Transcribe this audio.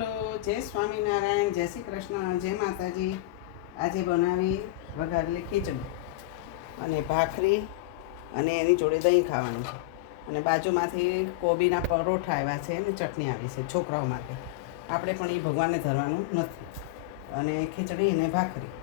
બોલો, જય સ્વામિનારાયણ, જય શ્રી કૃષ્ણ, જય માતાજી. આજે બનાવી વઘારેલી ખીચડી અને ભાખરી અને એની જોડે દહીં ખાવાનું છે. અને બાજુમાંથી કોબીના પરોઠા આવ્યા છે અને ચટણી આવી છે છોકરાઓ માટે. આપણે પણ એ ભગવાનને ધરવાનું નથી. અને ખીચડી અને ભાખરી.